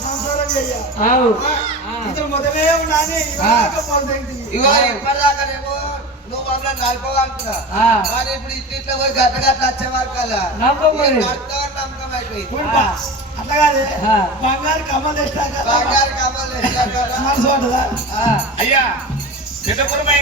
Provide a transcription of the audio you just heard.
సంసారం చెయ్యాలి మొదలే ఉన్నాను ఇప్పటిదాకానేమో నువ్వు మమ్మల్ని నడపగలుగుతున్నా కానీ ఇప్పుడు ఇట్లా పోయి గట్ట గట్ల వచ్చే వరకు అలా నమ్మకం అయిపోయింది అట్లా కాదు బంగారు కమ్మలు తెచ్చాక బంగారు కమ్మలు మనసు పడ్డదా అయ్యా